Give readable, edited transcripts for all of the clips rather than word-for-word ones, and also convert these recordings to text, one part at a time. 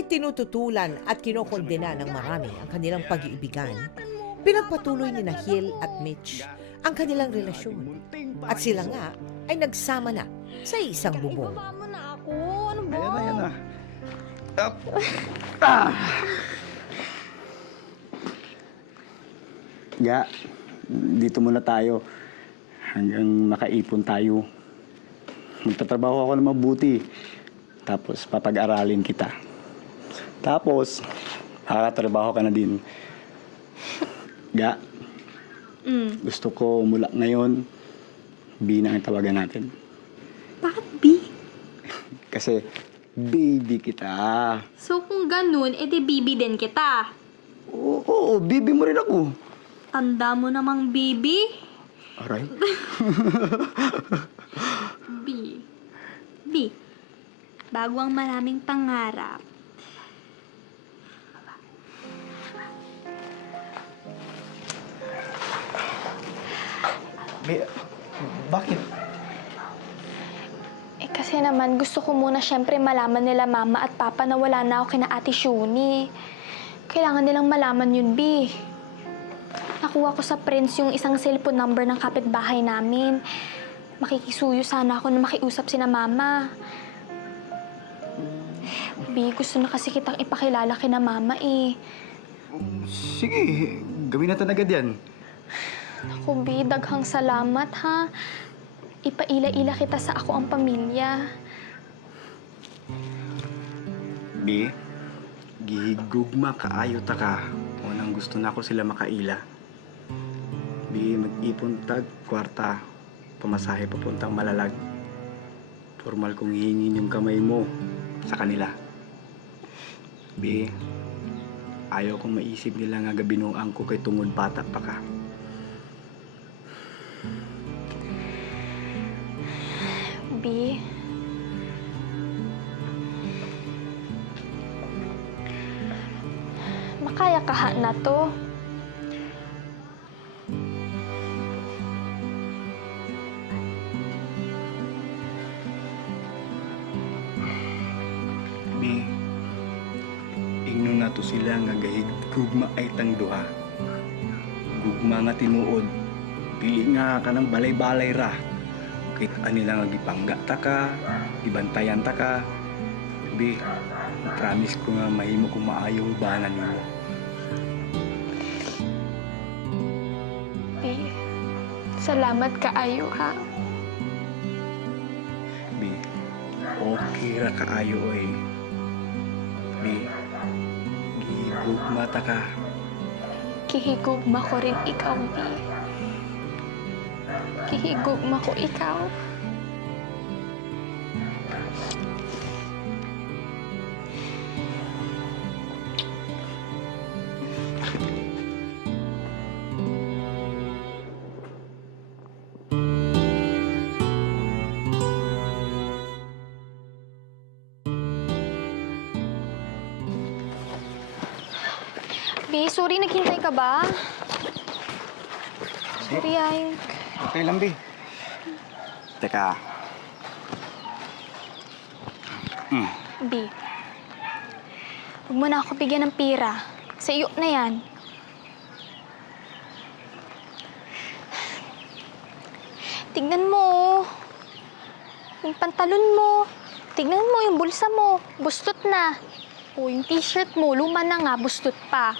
ay tinututulan at kinokondena ng marami ang kanilang pag-iibigan, pinagpatuloy ni Hill at Mitch ang kanilang relasyon. At sila nga ay nagsama na sa isang bubong. Ibaba mo na ako. Ano ba? Ayan na. Up. Ah. Ga, dito muna tayo hanggang makaipon tayo. Magtatrabaho ako ng mabuti. Tapos papag-aralin kita. Tapos, makakatrabaho ka na din. Ga, gusto ko mula ngayon, B na ang tawagan natin. Bakit B? Kasi baby kita. So kung ganun, edi bibi din kita. Oo, baby mo rin ako. Tanda mo namang bibi? Aray. B. B. Bago ang maraming pangarap. Bakit? Kasi naman, gusto ko muna syempre malaman nila mama at papa na wala na ako kina Ate Shuni. Kailangan nilang malaman yun, B. Nakuha ko sa Prince yung isang cellphone number ng kapitbahay namin. Makikisuyo sana ako na makiusap sina mama. B, gusto na kasi kitang ipakilala kina mama eh. Sige, gawin natin agad yan. Naku, B, daghang salamat ha. Ipaila-ila kita sa ako ang pamilya. B, gihigugma kaayo ta ka. Unang gusto na ako sila makaila. B, mag-ipon tag kwarta. Pamasahe papuntang Malalag. Formal kong hihingin yung kamay mo sa kanila. B, ayaw kong maisip nila nga gabinuang ko kay tungod bata pa ka. B, makaya kaha na to. B, ingno na to sila nga gahig gugma ay tang duha. Gugma nga tinuod. Pili nga ka ng balay-balay ra. Kahit anila nga gipangga ta ka, ibantayan ta ka. B, promise ko nga mahimo kong maayong bana nimo. B, salamat kaayo ha. B, okay ra kaayo oy. B, gigugma ta ka. Kihigugma ko rin ikaw, B. Kihigugma ko ikaw. B, sorry, naghintay ka ba? Sorry, ay. Okay lang, B. Teka. B, huwag mo na ako bigyan ng pira. Sa iyo na yan. Tignan mo, oh. Yung pantalon mo. Tignan mo yung bulsa mo. Bustot na. O, yung t-shirt mo, luma na nga, bustot pa.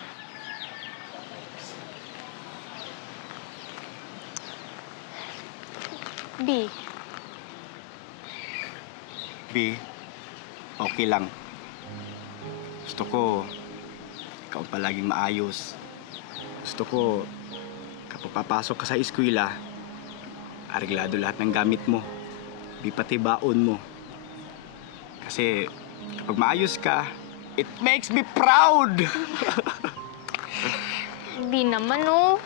B, B, okay lang. Gusto ko, ikaw palaging maayos. Gusto ko, kapag papasok ka sa eskwela, areglado lahat ng gamit mo. Di pati baon mo. Kasi, kapag maayos ka, it makes me proud! B naman, oh.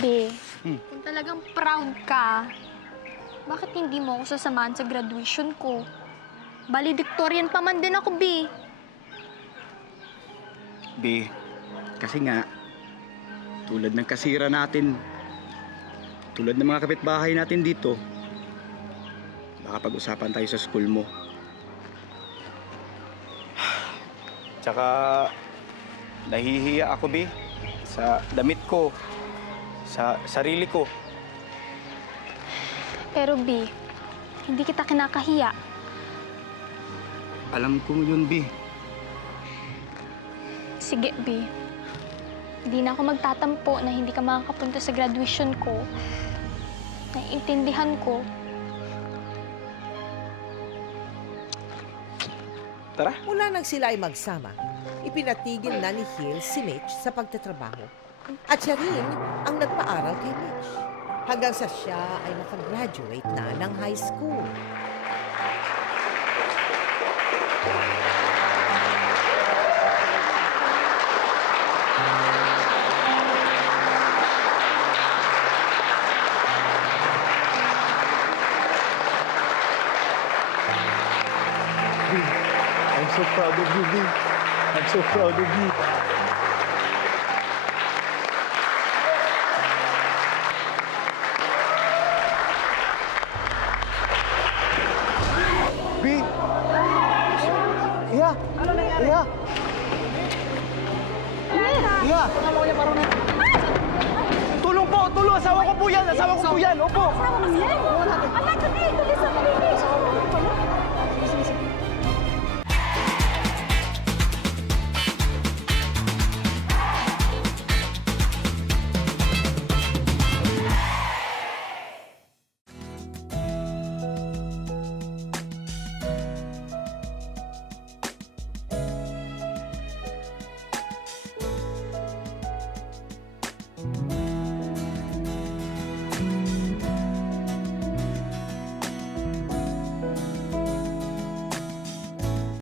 B, kung talagang proud ka, bakit hindi mo ako sasamahan sa graduation ko? Valedictorian pa man din ako, B. B, kasi nga, tulad ng kasira natin, tulad ng mga kapitbahay natin dito, makapag-usapan tayo sa school mo. Tsaka, nahihiya ako, Bi. Sa damit ko. Sa sarili ko. Pero B, hindi kita kinakahiya. Alam ko yun, Bi. Sige, B. Hindi na ako magtatampo na hindi ka makakapunta sa graduation ko. Naiintindihan ko. Tara. Mula nang sila ay magsama, ipinatigil na ni Hill si Mitch sa pagtatrabaho. At siya rin ang nagpaaral kay Mitch. Hanggang sa siya ay nakagraduate na ng high school. I'm so proud of you, Bi. I'm so proud of you. Bi! Iya! Iya! Iya! Tulong po! Tulong! Asawa ko po yan! Asawa ko po yan! Opo! Anak ko dito!